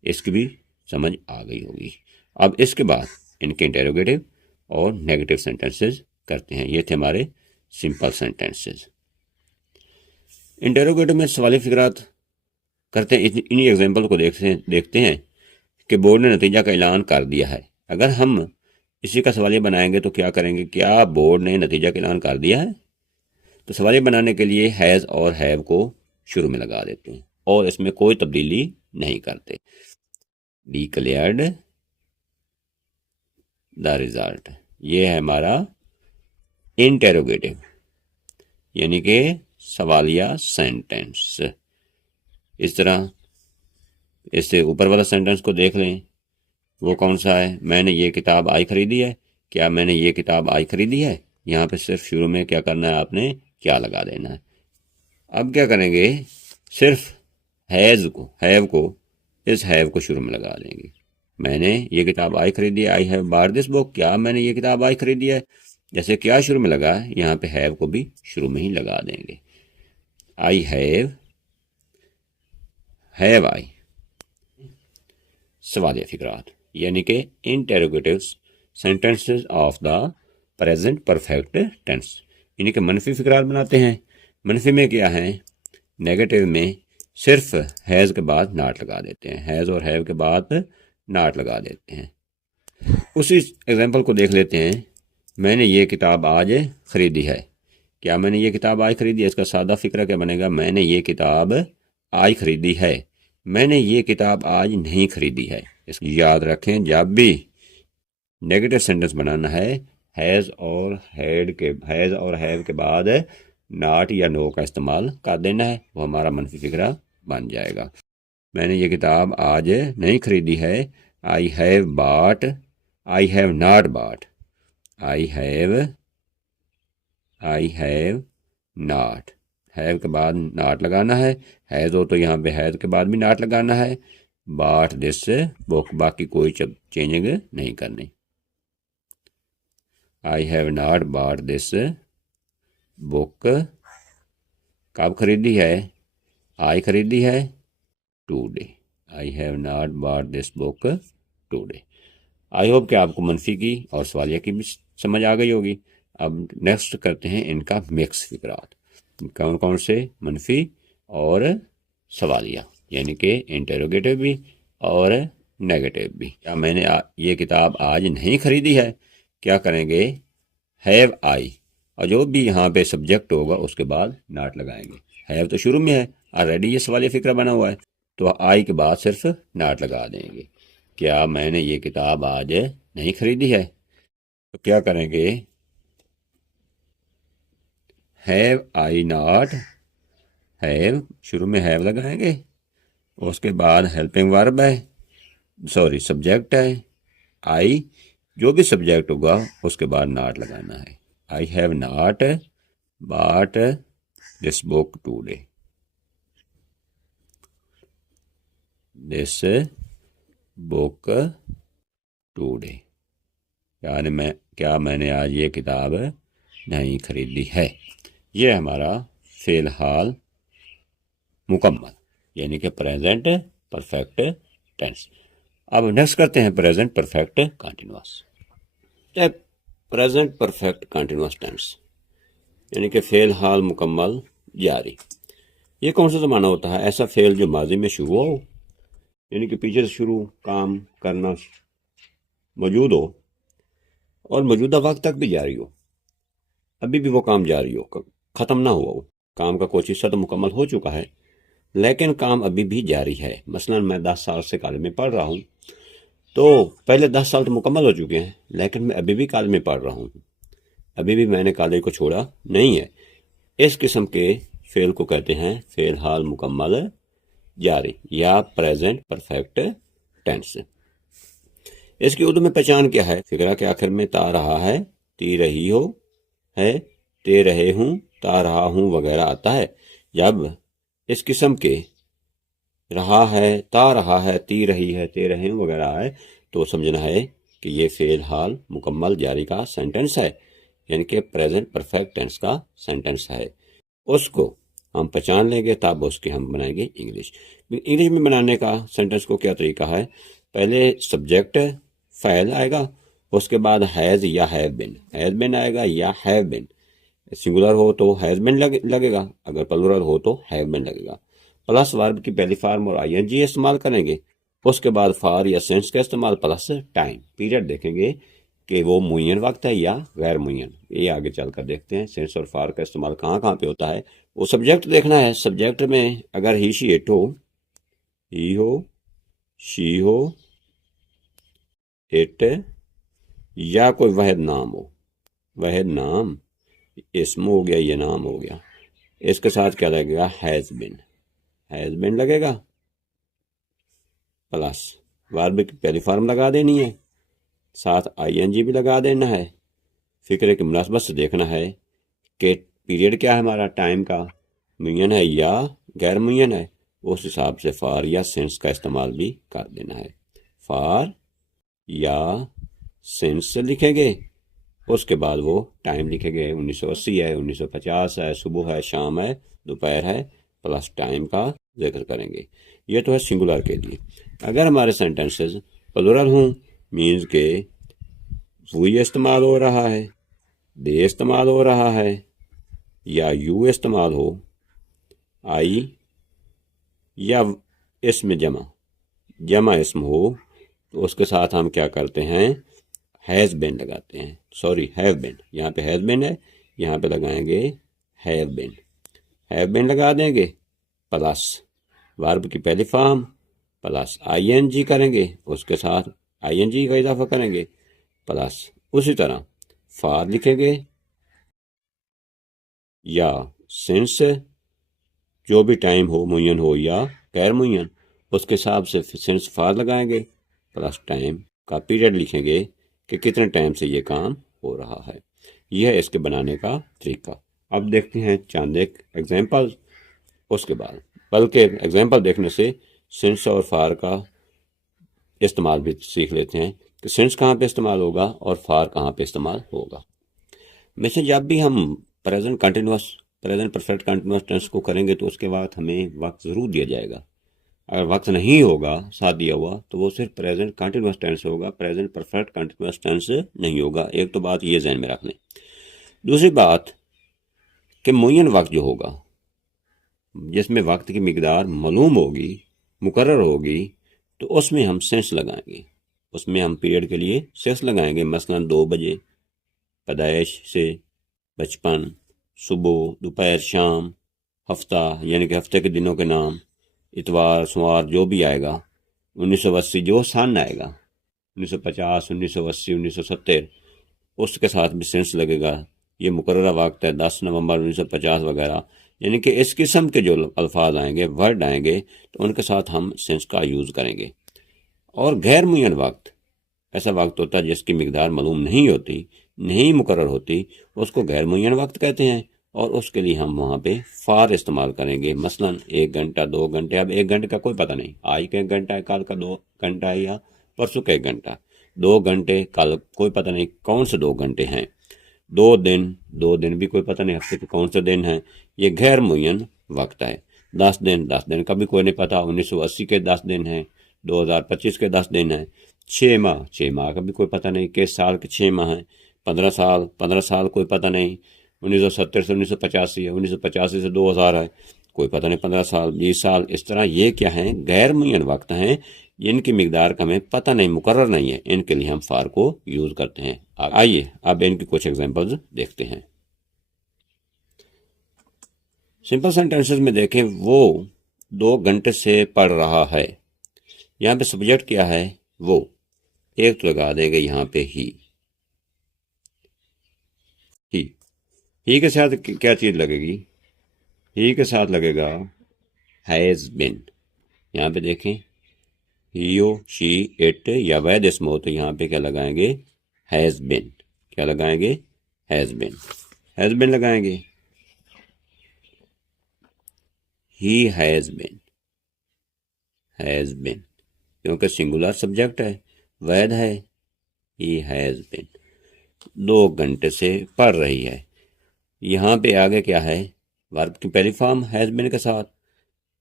इसकी भी समझ आ गई होगी। अब इसके बाद इनके इंटेरोगेटिव और नेगेटिव सेंटेंसेस करते हैं। ये थे हमारे सिंपल सेंटेंसेस। इंटेरोगेटिव में सवाली फिक्रात करते हैं। इन्हीं एग्जाम्पल को देखते हैं कि बोर्ड ने नतीजा का ऐलान कर दिया है। अगर हम इसी का सवालिया बनाएंगे तो क्या करेंगे? क्या बोर्ड ने नतीजा का ऐलान कर दिया है? तो सवालिया बनाने के लिए हैज़ और हैव को शुरू में लगा देते हैं और इसमें कोई तब्दीली नहीं करते। डिक्लेयर्ड द रिजल्ट, ये है हमारा इंटेरोगेटिव यानी कि सवालिया सेंटेंस। इस तरह इससे ऊपर वाला सेंटेंस को देख लें, वो कौन सा है? मैंने ये किताब आज खरीदी है। क्या मैंने ये किताब आज खरीदी है? यहाँ पे सिर्फ शुरू में क्या करना है? आपने क्या लगा देना है। अब क्या करेंगे? सिर्फ हैव को इस हैव को शुरू में लगा देंगे। मैंने ये किताब आज खरीदी है, I have bought this book. क्या मैंने ये किताब आज खरीदी है? जैसे क्या शुरू में लगा है, यहाँ पे हैव को भी शुरू में ही लगा देंगे। I have I. सवालिया फिक्रात यानी कि interrogative sentences of the present perfect tense, यानी कि मनफी फिक्रात बनाते हैं। मनफी में क्या है? नेगेटिव में सिर्फ हैज़ के बाद नाट लगा देते हैं, हैज़ और हैव के बाद नाट लगा देते हैं। उसी एग्जाम्पल को देख लेते हैं। मैंने ये किताब आज ख़रीदी है। क्या मैंने ये किताब आज ख़रीदी है? इसका सादा फ़िक्रा क्या बनेगा? मैंने ये किताब आज ख़रीदी है। मैंने ये किताब आज नहीं ख़रीदी है। इसको याद रखें, जब भी नेगेटिव सेंटेंस बनाना है हैज़ और हैव के बाद नॉट या नो का इस्तेमाल कर देना है, वो हमारा मनफी फ़िक्रा बन जाएगा। मैंने ये किताब आज नहीं ख़रीदी है। I have bought, I have not bought, I have not. Have के बाद नॉट लगाना है। हैज़ हो तो यहाँ पे हैज़ के बाद भी नॉट लगाना है। बॉट दिस बुक, बाकी कोई चेंजिंग नहीं करनी। I have not bought this book, कब खरीदी है? आज खरीदी है, today. I have not bought this book today. I hope कि आपको मनफी की और सवालिया की भी समझ आ गई होगी। अब नेक्स्ट करते हैं इनका मिक्स फिक्रात। कौन कौन से? मनफी और सवालिया, यानी कि इंटरोगेटिव भी और नेगेटिव भी। क्या मैंने ये किताब आज नहीं खरीदी है? क्या करेंगे? हैव आई, और जो भी यहाँ पे सब्जेक्ट होगा उसके बाद नॉट लगाएंगे। हैव तो शुरू में है, ऑलरेडी ये सवालिया फिक्रा बना हुआ है, तो आई के बाद सिर्फ नॉट लगा देंगे। क्या मैंने ये किताब आज नहीं खरीदी है? तो क्या करेंगे? हैव आई नॉट, हैव शुरू में हैव लगाएंगे, उसके बाद हेल्पिंग वर्ब है, सॉरी सब्जेक्ट है आई, जो भी सब्जेक्ट होगा उसके बाद नॉट लगाना है। I have not bought this book today, this book today. यानी क्या मैंने आज ये किताब नहीं खरीदी है। ये हमारा फेल हाल मुकम्मल, यानी कि प्रेजेंट परफेक्ट टेंस। अब नेक्स्ट करते हैं present perfect continuous. Present perfect continuous tense, यानी कि फेल हाल मुकम्मल जारी। ये कौन सा ज़माना होता है? ऐसा फेल जो माजी में शुरू हो, यानी कि पीछे से शुरू काम करना मौजूद हो और मौजूदा वक्त तक भी जारी हो, अभी भी वो काम जारी हो, ख़त्म ना हुआ हो। काम का कुछ हिस्सा तो मुकम्मल हो चुका है लेकिन काम अभी भी जारी है। मसलन मैं 10 साल से कॉलेज में पढ़ रहा हूँ, तो पहले 10 साल तो मुकम्मल हो चुके हैं लेकिन मैं अभी भी कॉलेज में पढ़ रहा हूँ, अभी भी मैंने कॉलेज को छोड़ा नहीं है। इस किस्म के फेल को कहते हैं फेल हाल मुकम्मल जारी या प्रेजेंट परफेक्ट टेंस। इसकी उर्दू में पहचान क्या है? फिक्रा के आखिर में ता रहा है, ती रही हो है, ते रहे हूँ, ता रहा हूँ वगैरह आता है। जब इस किस्म के रहा है, ता रहा है, ती रही है, ते रहे हूँ वगैरह है, तो समझना है कि ये फेल हाल मुकम्मल जारी का सेंटेंस है, यानी कि प्रेजेंट परफेक्ट टेंस का सेंटेंस है। उसको हम पहचान लेंगे तब उसकी हम बनाएंगे इंग्लिश। इंग्लिश में बनाने का सेंटेंस को क्या तरीका है? पहले सब्जेक्ट फ़ाइल आएगा, उसके बाद हैज़ या हैव बिन आएगा या हैव बिन। सिंगुलर हो तो हैज़ बिन लगेगा, अगर प्लूरल हो तो हैव बिन लगेगा। प्लस वर्ब की पहली फॉर्म और आईएनजी इस्तेमाल करेंगे, उसके बाद फॉर या सिंस का इस्तेमाल, प्लस टाइम पीरियड देखेंगे कि वो मुय्यन वक्त है या गैर मुय्यन। ये आगे चलकर देखते हैं सिंस और फॉर का इस्तेमाल कहाँ कहाँ पे होता है। वो सब्जेक्ट देखना है। सब्जेक्ट में अगर ही शी इट हो, ही हो, शी हो, इट, या कोई वहद नाम हो, वहद नाम इसम हो गया, ये नाम हो गया, इसके साथ क्या लगेगा? हैज़ बिन लगेगा, प्लस वर्ब की पहली फॉर्म लगा देनी है, साथ आईएनजी भी लगा देना है। फिक्रे की मुनासबत से देखना है कि पीरियड क्या है हमारा, टाइम का मुय्यन है या गैर मुय्यन है, उस हिसाब से फॉर या सिंस का इस्तेमाल भी कर देना है। फॉर या सिंस लिखेंगे, उसके बाद वो टाइम लिखेंगे, 1980 है, 1950 है, सुबह है, शाम है, दोपहर है, प्लस टाइम का जिक्र करेंगे। ये तो है सिंगुलर के लिए। अगर हमारे सेंटेंसेस प्लूरल हों, मीन्स के वी इस्तेमाल हो रहा है, दे इस्तेमाल हो रहा है, या यू इस्तेमाल हो, आई या इसम जमा इसम हो तो उसके साथ हम क्या करते हैं, हैज़ बिन लगाते हैं, सॉरी हैव बिन, यहाँ पे हैज़ बिन है, यहाँ पे लगाएंगे हैव बिन लगा देंगे, प्लस वर्ब की पहली फॉर्म प्लस आईएनजी करेंगे, उसके साथ आईएनजी का इजाफा करेंगे, प्लस उसी तरह फॉर लिखेंगे या सिंस जो भी टाइम हो, मुय्यन हो या गैर मुय्यन, उसके हिसाब से सिंस फॉर लगाएंगे, प्लस टाइम का पीरियड लिखेंगे कि कितने टाइम से ये काम हो रहा है। यह है इसके बनाने का तरीका। अब देखते हैं चंद एक एग्जाम्पल, उसके बाद बल्कि एग्जाम्पल देखने से सिंस और फॉर का इस्तेमाल भी सीख लेते हैं कि सिंस कहाँ पे इस्तेमाल होगा और फॉर कहाँ पे इस्तेमाल होगा। वैसे जब भी हम प्रेजेंट परफेक्ट कंटिन्यूस टेंस को करेंगे तो उसके बाद हमें वक्त ज़रूर दिया जाएगा। अगर वक्त नहीं होगा साथ दिया हुआ तो वो सिर्फ प्रेजेंट कंटिन्यूस टेंस होगा, प्रेजेंट परफेक्ट कंटिन्यूस टेंस नहीं होगा। एक तो बात ये जहन में रख लें। दूसरी बात कि मुय्यन वक्त जो होगा जिसमें वक्त की मिकदार मालूम होगी, मुकर्रर होगी, तो उसमें हम सेंस लगाएंगे, उसमें हम पीरियड के लिए सेंस लगाएंगे। मसलन 2 बजे, पैदाइश से, बचपन, सुबह, दोपहर, शाम, हफ्ता यानी कि हफ्ते के दिनों के नाम, इतवार, सोमवार जो भी आएगा, 1980 जो सन आएगा, 1950, 1980, 1970, उसके साथ भी सेंस लगेगा। ये मुकर्ररा वक्त है 10 नवंबर 1950 वगैरह, यानी कि इस किस्म के जो अल्फाज आएंगे, वर्ड आएंगे, तो उनके साथ हम सेंस का यूज़ करेंगे। और गैर मुय्यन वक्त ऐसा वक्त होता है जिसकी मिकदार मालूम नहीं होती, नहीं मुकर्रर होती, उसको गैर मुय्यन वक्त कहते हैं और उसके लिए हम वहाँ पे फार इस्तेमाल करेंगे। मसलन 1 घंटा, 2 घंटे। अब 1 घंटे का कोई पता नहीं, आज का 1 घंटा है, कल का 2 घंटा है या परसों का 1 घंटा। 2 घंटे कल कोई पता नहीं कौन से 2 घंटे हैं। 2 दिन भी कोई पता नहीं हफ्ते के कौन से दिन हैं। ये गैर मुय्यन वक्त है। 10 दिन का भी कोई नहीं पता, 1980 के 10 दिन हैं, 2025 के 10 दिन हैं। 6 माह का भी कोई पता नहीं, किस साल के 6 माह हैं। 15 साल कोई पता नहीं, 1970 से 1985 है, 1985 से 2000 है, कोई पता नहीं। 15 साल, 20 साल, इस तरह ये क्या हैं, गैर मुय्यन वक्त हैं जिनकी मिकदार का हमें पता नहीं, मुकर्रर नहीं है। इनके लिए हम फार को यूज़ करते हैं। आइए अब इनकी कुछ एग्जांपल्स देखते हैं। सिंपल सेंटेंसेस में देखें, वो 2 घंटे से पढ़ रहा है। यहाँ पे सब्जेक्ट क्या है, वो। एक तो लगा देंगे यहाँ पे ही के साथ क्या चीज़ लगेगी, ही के साथ लगेगा हैज़ बिन। यहाँ पे देखें, ही, शी, इट या वैध इसम हो तो यहाँ पे क्या लगाएंगे, हैज़ बिन। क्या लगाएंगे, हैज़ बिन लगाएंगे। ही हैज़ बिन क्योंकि सिंगुलर सब्जेक्ट है, वैध है। ही हैज़ बिन 2 घंटे से पढ़ रही है। यहाँ पे आगे क्या है, वर्ब की पहली फॉर्म हैज़ बिन के साथ,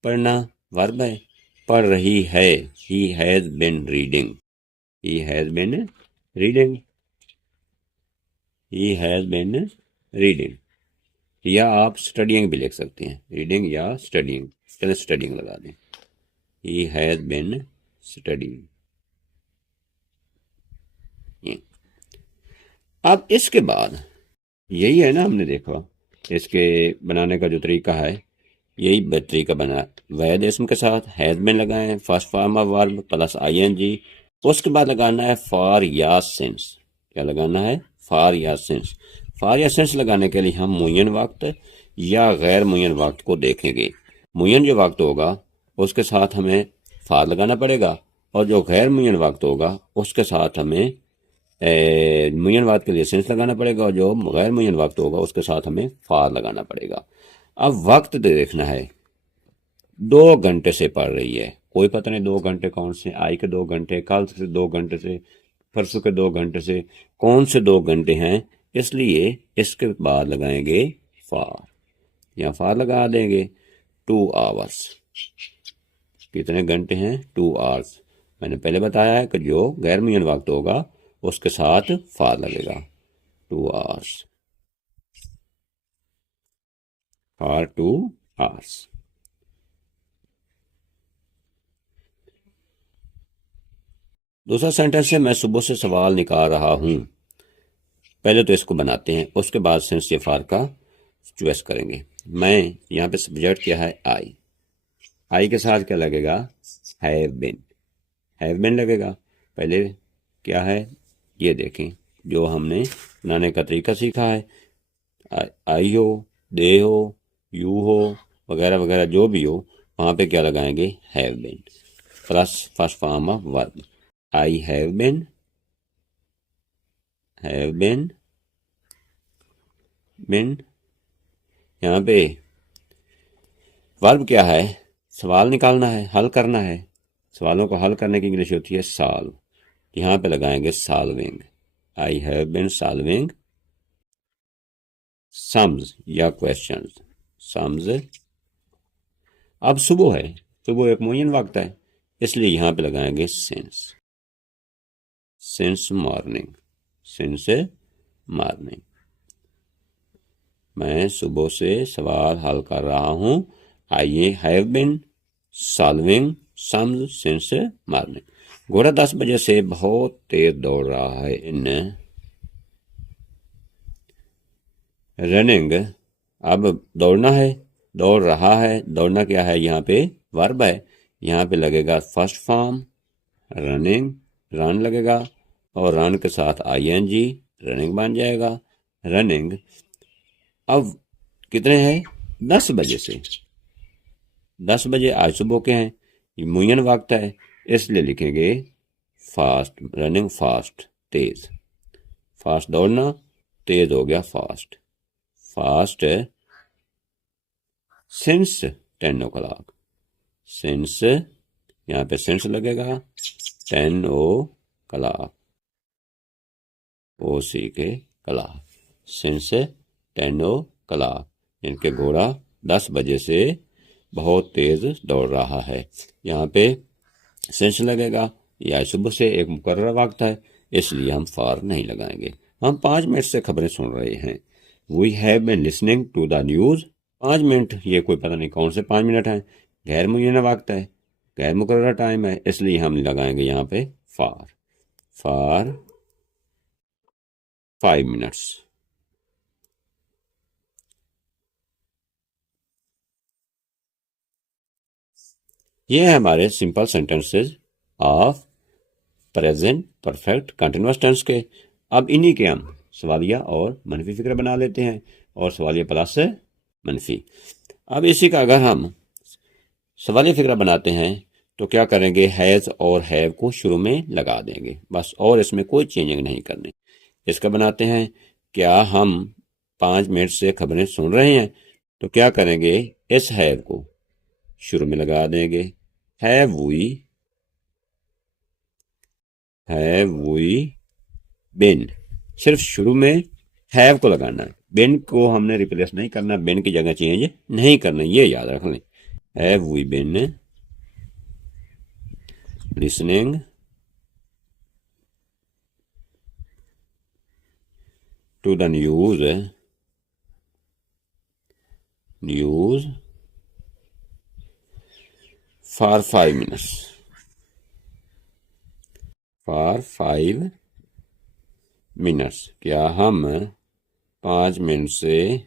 पढ़ना वर्ब है, पढ़ रही है। He has been reading, he has been reading, he has been reading. या आप स्टडिंग भी लिख सकते हैं, रीडिंग या स्टडिंग। चलो स्टडिंग लगा दें, ही हैज़ बिन स्टडिंग। अब इसके बाद यही है ना, हमने देखा इसके बनाने का जो तरीका है, यही तरीका बना। वैध इसम के साथ हैज़ बिन लगाएं, first form of verb plus ING. उसके बाद लगाना है फॉर या सिंस। क्या लगाना है, फॉर या सिंस। फॉर या सिंस लगाने के लिए हम मुय्यन वक्त या गैर मुय्यन वक्त को देखेंगे। मुय्यन जो वक्त होगा उसके साथ हमें फॉर लगाना पड़ेगा और जो गैर मुय्यन वक्त होगा उसके साथ हमें मुय्यन वक्त के लिए सिंस लगाना पड़ेगा और जो गैर मुय्यन वक्त होगा उसके साथ हमें फार लगाना पड़ेगा। अब वक्त देखना है, 2 घंटे से पढ़ रही है, कोई पता नहीं 2 घंटे कौन से, आज के 2 घंटे, कल से 2 घंटे से, परसों के 2 घंटे से, कौन से 2 घंटे हैं, इसलिए इसके बाद लगाएंगे फार। या फार लगा देंगे 2 आवर्स। कितने घंटे हैं, 2 आवर्स। मैंने पहले बताया है कि जो गैर मुय्यन वक्त होगा उसके साथ फार लगेगा, 2 आवर्स, फॉर 2 आवर्स। दूसरा सेंटेंस है मैं सुबह से सवाल निकाल रहा हूं। पहले तो इसको बनाते हैं, उसके बाद सेंस या फार का चॉइस करेंगे। मैं, यहाँ पे सब्जेक्ट क्या है आई के साथ क्या लगेगा, हैव बिन लगेगा। पहले क्या है ये देखें, जो हमने बनाने का तरीका सीखा है, आई हो, दे हो, यू हो, वगैरह वगैरह जो भी हो, वहाँ पे क्या लगाएंगे, have been plus first form of verb. I have been. यहाँ पे वर्ब क्या है, सवाल निकालना है, हल करना है। सवालों को हल करने की इंग्लिश होती है सॉल्व। यहाँ पे लगाएंगे solving. I have been solving sums या क्वेश्चंस। सम्स। अब सुबह है, सुबह एक मुय्यन वक्त है, इसलिए यहाँ पे लगाएंगे सिंस मॉर्निंग। मैं सुबह से सवाल हल कर रहा हूँ। I have been solving sums since morning. घोड़ा 10 बजे से बहुत तेज दौड़ रहा है। इन रनिंग, अब दौड़ना है, दौड़ रहा है, दौड़ना क्या है, यहाँ पे वर्ब है, यहाँ पे लगेगा फर्स्ट फॉर्म रनिंग, रन लगेगा, और रन के साथ आईएनजी रनिंग बन जाएगा, रनिंग। अब कितने हैं, 10 बजे से, 10 बजे आज सुबह के हैं, ये मुय्यन वक्त है, इसलिए लिखेंगे फास्ट, रनिंग फास्ट, तेज। फास्ट दौड़ना, तेज हो गया फास्ट सिंस 10 o'clock। सिंस, यहाँ पे सिंस लगेगा 10 o'clock, ओ सी के क्लॉक, सिंस 10 o'clock, इनके घोड़ा 10 बजे से बहुत तेज दौड़ रहा है। यहाँ पे सिंस लगेगा, यह सुबह से एक मुकर्रर वक्त है, इसलिए हम फॉर नहीं लगाएंगे। हम 5 मिनट से खबरें सुन रहे हैं। We have been listening to the news. 5 minute, ये कोई पता नहीं कौन से 5 मिनट हैं, गैर मुय्यना वक्त है, गैर मुकर्रर टाइम है, इसलिए हम लगाएंगे यहाँ पे फॉर 5 मिनट्स। ये है हमारे simple sentences of present perfect continuous tense के। अब इन्हीं के हम सवालिया और मनफी फिक्र बना लेते हैं, और सवालिया प्लस मनफी। अब इसी का अगर हम सवालिया फिक्र बनाते हैं तो क्या करेंगे, हैज़ और हैव को शुरू में लगा देंगे बस, और इसमें कोई चेंजिंग नहीं करनी। इसका बनाते हैं, क्या हम 5 मिनट से खबरें सुन रहे हैं, तो क्या करेंगे, इस हैव को शुरू में लगा देंगे, हैव वी बिन। सिर्फ शुरू में हैव को लगाना है, बिन को हमने रिप्लेस नहीं करना, बिन की जगह चेंज नहीं करना, ये याद रख लें। Have we been listening to the news for 5 minutes. क्या हम 5 मिनट से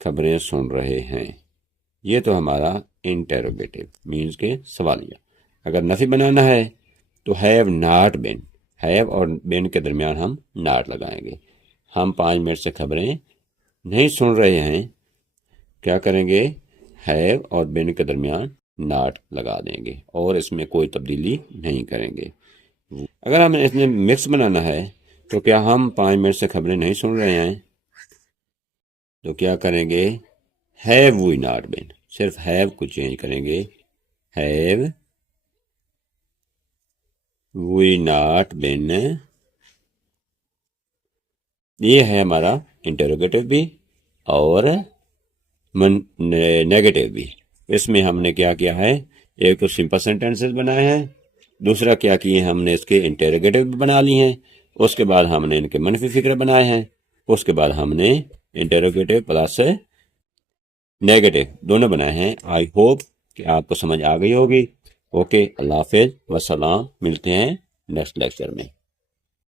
खबरें सुन रहे हैं। ये तो हमारा इंटेरोगेटिव मीन्स के सवालिया। अगर नफी बनाना है तो हैव नॉट बिन, हैव और बिन के दरमियान हम नॉट लगाएंगे। हम 5 मिनट से खबरें नहीं सुन रहे हैं, क्या करेंगे, हैव और बिन के दरमियान नॉट लगा देंगे, और इसमें कोई तब्दीली नहीं करेंगे। अगर हमें इसमें मिक्स बनाना है तो क्या हम 5 मिनट से खबरें नहीं सुन रहे हैं, तो क्या करेंगे, हैव वी नॉट बिन, सिर्फ हैव को चेंज करेंगे, हैव वी नॉट बिन। ये है हमारा इंटरोगेटिव भी और नेगेटिव भी। इसमें हमने क्या किया है, एक तो सिंपल सेंटेंसेस बनाए हैं, दूसरा क्या किए, हमने इसके इंटरोगेटिव भी बना लिए हैं, उसके बाद हमने इनके मनफी फिक्र बनाए हैं, उसके बाद हमने इंटरोगेटिव प्लस नेगेटिव दोनों बनाए हैं। आई होप कि आपको समझ आ गई होगी। ओके, अल्लाह हाफिज, वस्सलाम, मिलते हैं नेक्स्ट लेक्चर में।